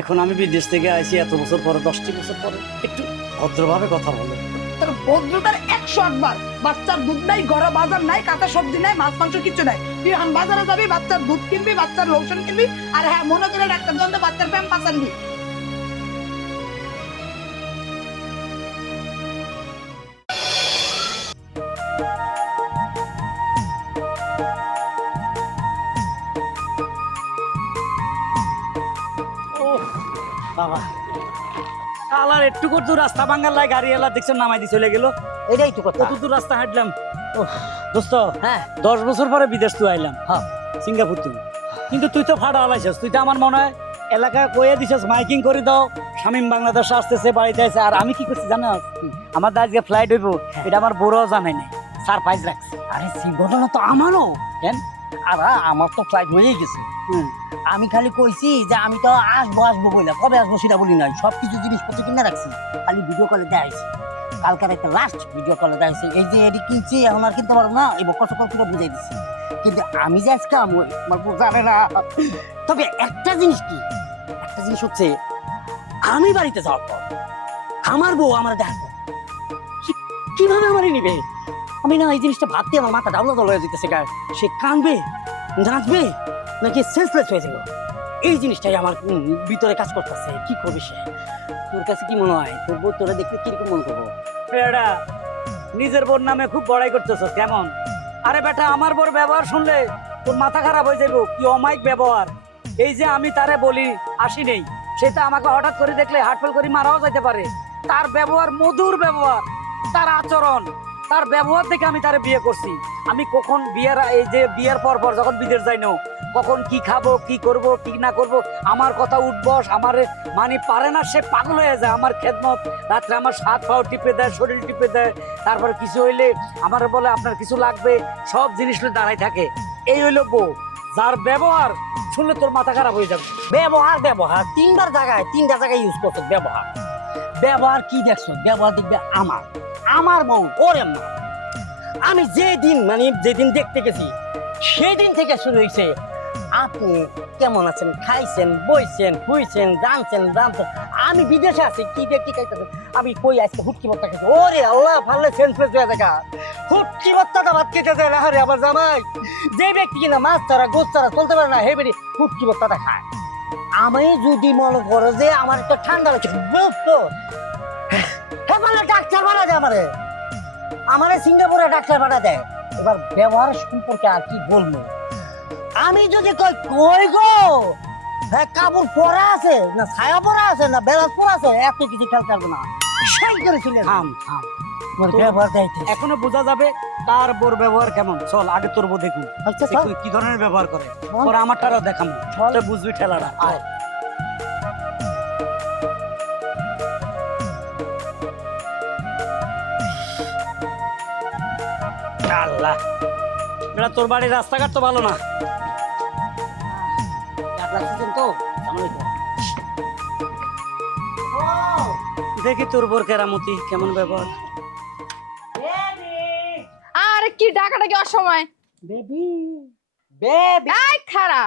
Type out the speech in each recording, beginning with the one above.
এখন আমি বিদেশ থেকে আসি এত বছর পরে, দশটি বছর পরে একটু ভদ্রভাবে কথা বলো। তোর ভদ্রতার একশো আটবার। বাচ্চার দুধ নাই গড়া বাজার নাই, কাঁচা সবজি নাই, মাছ, মাংস কিছু নাই। তুই হান বাজারে যাবি, বাচ্চার দুধ কিনবি, বাচ্চার লোশন কিনবি, আর হ্যাঁ মনে করে ডাক্তার জন্য বাচ্চার প্যাম পাচানবি বাবা। আলার একটু কত রাস্তা ভাঙ্গার লাই গাড়ি এলা দেখছ নামাই দিয়ে চলে গেল। এটাই তো কথা। কত রাস্তা হাঁটলাম। ও দোস্ত হ্যাঁ। দশ বছর পরে বিদেশ তুই আইলাম। হ্যাঁ। সিঙ্গাপুর তুই কিন্তু তুই তো ফাটা আলাইছিস তুই তো আমার মনে হয় এলাকায় কয়ে দিছিস মাইকিং করে দাও। শামিম বাংলাদেশ আসতেছে বাড়িতে আছে। আর আমি কি করছি জানো? আমার আজকে ফ্লাইট হইব এটা আমার বড় জানাই নাই। সারপ্রাইজ রাখছি। আরে সেই ঘটনা তো আমারও। কেন? আর আমার তো ফ্লাইট হয়েই গেছে। আমি খালি কইছি যে আমি তো আসব আসব বইলা। কবে আসব সেটা বলি নাই। সব কিছু জিনিসপত্র কিনে রাখছি। খালি ভিডিও কলে দেখাইছি কালকার একটা লাস্ট ভিডিও কলে দেখাইছি এই যে এটি কিনছি এখন আর কিনতে পারব না। এই বকর সকল করে বুঝাই দিছি। কিন্তু আমি যে আজকে আমি আমার জানে না। তবে একটা জিনিস কি? একটা জিনিস হচ্ছে আমি বাড়িতে যাওয়ার পর আমার বউ আমার দেখো। কীভাবে আমারই নিবে? আমি না এই জিনিসটা ভাবতে আমার মাথা ডাউলা হয়ে যেতেছে, গায়ে। সে কাঁদবে, নাচবে, নাকি সেন্সলেস হয়ে যাবে? এই জিনিসটাই আমার ভিতরে কাজ করতেছে। কি করবে সে? তোর কাছে কি মনে হয়? তোর বউ তোরা দেখলে কীরকম মনে করব? নিজের বোর নামে খুব বড়াই করতেছস, কেমন? আরে বেটা, আমার বোর ব্যবহার শুনলে তোর মাথা খারাপ হয়ে যাব কি অমাইক ব্যবহার? এই যে আমি তারে বলি, আসি নেই। সেটা আমাকে হঠাৎ করে দেখলে হাটফেল করে মারাও যেতে পারে। তার ব্যবহার মধুর ব্যবহার, তার আচরণ। তার ব্যবহার দেখে আমি তারে বিয়ে করছি। আমি কখন বিয়ের, এই যে বিয়ের পর পর যখন বিদেশ যাই না কখন কি খাব, কি করব, কি না করব, আমার কথা উঠবস আমার মানে পারে না, সে পাগল হয়ে যায়, আমার খেদমত। রাত্রে আমার সাত পাও টিপে দেয়, শরীর টিপে দেয়, তারপরে কিছু হইলে আমার বলে আপনার কিছু লাগবে, সব জিনিস দাঁড়াই থাকে। এই হইল বউ, যার ব্যবহার শুনলে তোর মাথা খারাপ হয়ে যাবে। ব্যবহার ব্যবহার, তিনবার জায়গায়, তিনটা জায়গায় ইউজ করছ, ব্যবহার। ব্যবহার কি দেখছ? ব্যবহার দেখবে আমার। আমার বউ ওরে মা আমি যেদিন মানে যেদিন দেখতে গেছি, সেদিন থেকে শুরু হয়েছে আপনি কেমন আছেন? খাইছেন, বইছেন, হুইছেন, জানছেন জানছেন, আমি বিদেশে আছি, কি দেখতে খাইতেছেন আমি কই আজকে হুটকি ভত্তা খেতে ওরে আল্লাহ ফাললে সেন্সলেস হয়ে দেখা হুটকি ভত্তাটা ভাত খেতে দেয় না রে আমার জামাই। যে ব্যক্তি কিনা মাছ ছাড়া গোছ ছাড়া চলতে পারে না হে বেরি হুটকি ভত্তাটা খায়। আমি যদি মনে করো যে আমার একটা ঠান্ডা লাগছে বুঝ হ্যাঁ ডাক্তার বাড়া দেয় আমারে। আমারে সিঙ্গাপুরে ডাক্তার বাড়া দেয়। এবার ব্যবহারের সম্পর্কে আর কি বলব? আমি যদি কই কই গো? হ্যাঁ কাপড় পরা আছে না ছায়া পরা আছে না বেলাস পরা আছে? এত কিছু খেয়াল করব না। সেই করে চলে যাবে। থাম থাম। আমার তো- ব্যবহার দেয়তে এখনও বোঝা যাবে তার বোর ব্যবহার কেমন। চল আগে তোর বউ দেখুন আচ্ছা কি ধরনের ব্যবহার করে? চল, পরে আমারটারও দেখাবো চল। বুঝবি ঠেলাটা। আয়। আল্লাহ। এটা তোর বাড়ির রাস্তাঘাট তো ভালো না। তো? দেখি তোর বোর কেরামতি কেমন ব্যবহার। আরে কি ডাকাটা কি অসময়। Baby baby. এই খারা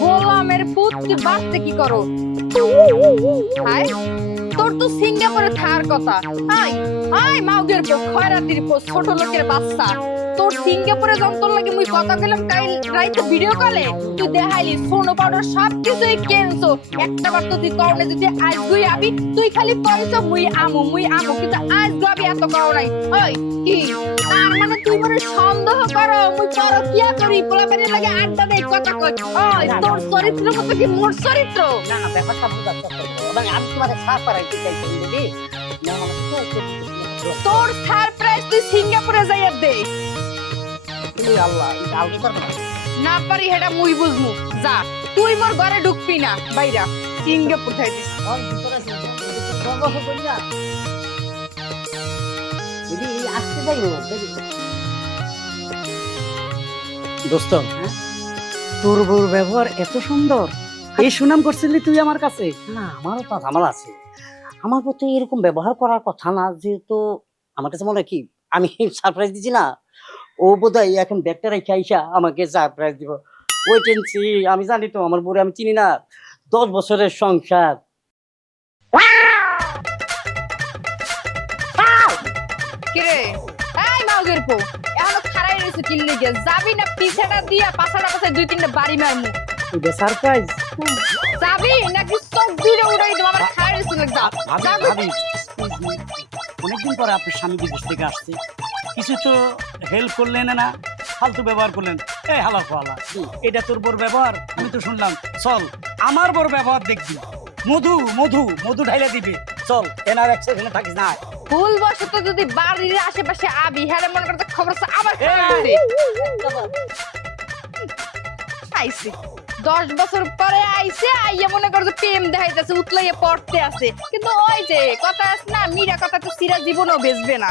গোলামের পুত কি বাঁচতে কি করো? হাই তোর তো সিঙ্গাপুরে থাকার কথা। আয় আয় মাউদের খয়রাতির ছোট লোকের বাচ্চা। তোর সিঙ্গাপুরে যখন লাগে মুই কথা কইলাম কাল রাইতে ভিডিও কলে তুই দেখাইলি সোনো পাউডার সব কিছুই কেনছো একটা বার তো তুই কওনে যদি আজ গুই আবি তুই খালি কইছ মুই আমু মুই আমু কিন্তু আজ গাবি এত কও নাই ওই কি তার মানে তুই মনে সন্দেহ করো মুই পর কিয়া করি পোলাপানের লাগে আড্ডা দেই কথা কই ওই তোর চরিত্র মতো কি মোর চরিত্র না না ব্যাপারটা করো মানে আমি তোমাকে সাফ করাইতে চাইছি বেবি না মানে তো তোর সারপ্রাইজ তুই সিঙ্গাপুরে যাইয়া দে তুমি আল্লাহ এটা করবে? না না পারি হেটা মুই বুঝমু। যা তুই মোর ঘরে ঢুকবি না। বাইরা ভিতরে আছে, করি না? আসতে যাই ও দোস্ত তোর বোর ব্যবহার এত সুন্দর। এই সুনাম করছিলি তুই আমার কাছে? না আমারও তো ঝামেলা আছে। আমার প্রতি এরকম ব্যবহার করার কথা না যেহেতু আমার কাছে মনে হয় কি আমি সারপ্রাইজ দিছি না। ও বোধহয় এখন ব্যাগটা রেখে আইসা আমাকে সারপ্রাইজ দিব। ওই টেনছি আমি জানি তো আমার বউরে আমি চিনি না। দশ বছরের সংসার। কিরে? এই মাউগের পো এখনও খাড়াই রয়েছে কিল্লি গে যাবি না পিছাটা দিয়া পাছাটা দুই তিনটা বাড়ি মারমু। এটা সারপ্রাইজ যাবি নাকি চোখ দুইটা উড়াই দেবো? আমার খাড়াই রয়েছে লাগা ভাবি ভাবি অনেকদিন পরে আপনার স্বামী বিদেশ থেকে আসছে। কিছু তো হেল্প করলেন না ফালতু ব্যবহার করলেন। এই হালা ফালা এটা তোর বোর ব্যবহার? আমি তো শুনলাম চল আমার বোর ব্যবহার দেখবি। মধু মধু মধু ঢাইলা দিবি। চল এনার এক সেখানে থাকিস না ভুল বশত যদি বাড়ির আশেপাশে আবি হ্যাঁ মনে করতে খবর আছে আবার! আইছে দশ বছর পরে আইছে আইয়া মনে করছে প্রেম দেখাইতেছে উতলাইয়া পড়তে আছে। কিন্তু ওই যে কথা আছে না মীরা কথা তো সিরা জীবনও বেচবে না।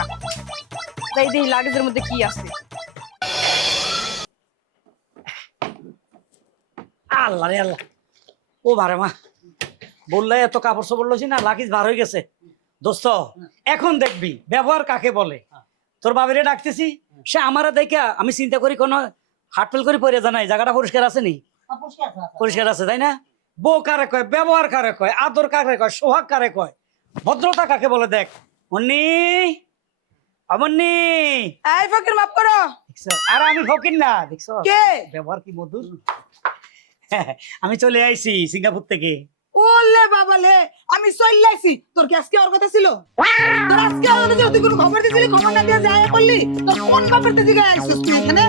তাই দেখি লাগেজের মধ্যে কি আছে। আল্লাহ রে আল্লাহ। ও বারে মা বললে এত কাপড় চোপড় লইছি না লাকিজ বার হয়ে গেছে। দোস্ত এখন দেখবি ব্যবহার কাকে বলে? তোর বাবিরে ডাকতেছি সে আমারা দেখা আমি চিন্তা করি কোনো হাটফেল করে পরে জানাই জায়গাটা পরিষ্কার আছে নি? পরিষ্কার আছে তাই না? বউ কারে কয় ব্যবহার কারে কয় আদর কারে কয় সোহাগ কারে কয় ভদ্রতা কাকে বলে দেখ। মুন্নি অমন্নি এই ফকির মাফ করো। আর আমি ফকির না দেখছ? কে? ব্যবহার কি মধুর? আমি চলে আইছি সিঙ্গাপুর থেকে। ওলে বাবা লে আমি চল্লাইছি তোর কি আজকে ওর কথা ছিল? তোর আজকে ওর কথা তুই কোনো খবর দিছিলি খবর না দিয়ে যায় করলি তোর কোন খবর দিতে দিকে আইছিস তুই এখানে?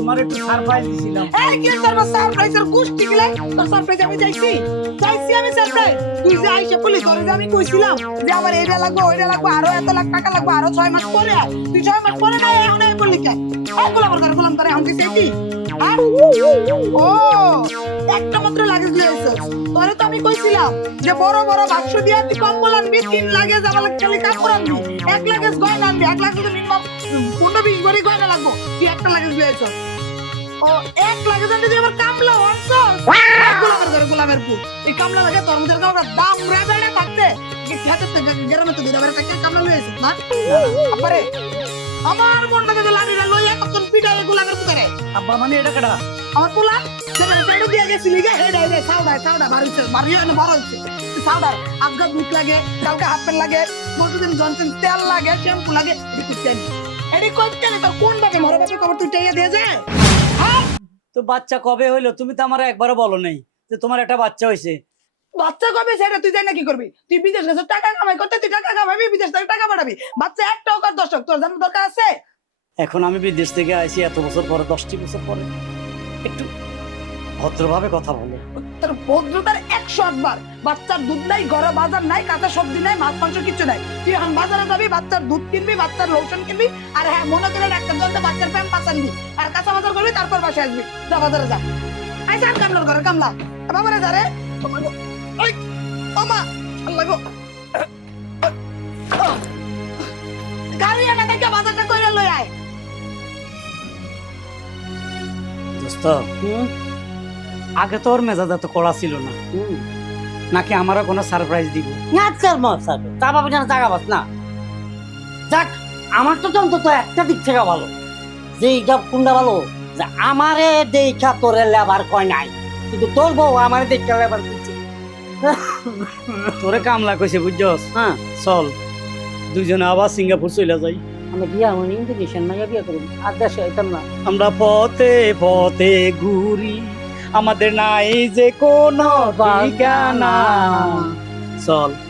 তোমার একটু সারপ্রাইজ দিছিলাম। এই কি তোর সারপ্রাইজের গুষ্টি গিলে? তোর সারপ্রাইজ আমি যাইছি। যাইছি আমি সারপ্রাইজ তুই যে আইসা পুলিশ ধরে যে আমি কইছিলাম যে আমার এইটা লাগবে, ওইটা লাগবে, আরও এত লাখ টাকা লাগবে, আরও ছয় মাস পরে তুই ছয় মাস পরে না এখন আমি বললি কে? এই গোলাম করে গোলাম করে আমি হ্যাঁ? ও। একটা মাত্র লাগেজ নিয়ে এসেছিস তোরে তো আমি কইছিলাম যে বড় বড় বাক্স দিয়ে তুই কম্বল আনবি তিন লাগেজ আমার খালি কাপড় আনবি এক লাগেজ গয়না আনবি এক লাগেজ মিনিমাম পনেরো বিশ ভরি গয়না লাগবো তুই একটা লাগেজ নিয়ে এসেছিস ও এক লাগে জানতে তুই আমার কামলা অনসস গোলামের ঘরে গোলামের পুত এই কামলা লাগে তোর মধ্যে কামলা দাম রেবেড়ে থাকতে কি খেতে থেকে গেরামে তো দিদাবের কাছে কামলা লই এসেছিস না? আপারে আমার মনটাকে তো লাড়িটা লইয়া কতন পিটা এই গোলামের পুতারে আব্বা মানে এটা কেডা? আমার পোলা গেছিলি গে? হেডা হেডা সাউডা সাউডা বাড়িছে বাড়ি না বড় সাউডা আজকে দুধ লাগে কালকে হাফ প্যান্ট লাগে মধুদিন জনসন তেল লাগে শ্যাম্পু লাগে এটি করতে এটি করতে তোর কোন বাকে মরে বাকে খবর তুই টেয়া দিয়ে যায় তো বাচ্চা কবে হইল? তুমি তো আমার একবারও বলো নাই যে তোমার একটা বাচ্চা হয়েছে। বাচ্চা কবে সেটা তুই জানি কি করবি? তুই বিদেশ গেছিস টাকা কামাই করতে তুই টাকা কামাবি বিদেশ থেকে টাকা পাঠাবি। বাচ্চা একটা হোক আর দশক তোর জানার দরকার আছে? এখন আমি বিদেশ থেকে আইছি এত বছর পরে দশটি বছর পরে। একটু ভদ্রভাবে কথা বলো। তোর ভদ্রতার একশো আটবার। বাচ্চার দুধ নাই ঘরে বাজার নাই কাঁচা সবজি নাই মাছ মাংস কিছু নাই। তুই এখন বাজারে যাবি বাচ্চার দুধ কিনবি বাচ্চার লোশন কিনবি আর হ্যাঁ মনে করে একটা জলতে বাচ্চার প্যাম পাস আনবি। আর কাঁচা বাজার করবি তারপর বাসায় আসবি। যা বাজারে যা। আইসা আর কামলার ঘরে কামলা। বাবারে যা রে। ওই ওমা আল্লাহ গো। গাড়ি এনে থেকে বাজারটা কইরা লই আয়। দোস্ত আগে তো ওর মেজাজ এত কড়া ছিল না। নাকি আমারও কোনো সারপ্রাইজ দিব? মশা তা পাবি না না। যাক আমার তো অন্তত একটা দিক থেকে ভালো। যে এইটা কোনটা ভালো? যে আমারে দেখা তোরে লেবার কয় নাই কিন্তু তোর বউ আমারে দেখা লেবার করছে। তোরে কামলা কইছে বুঝছস? হ্যাঁ। চল দুইজনে আবার সিঙ্গাপুর চলে যাই। আমি বিয়া হইনি ইন্দোনেশিয়ান মাইয়া বিয়া করব। আর দেশে হইতাম না। আমরা পথে পথে ঘুরি। আমাদের নাই যে কোনো ঠিকানা। চল।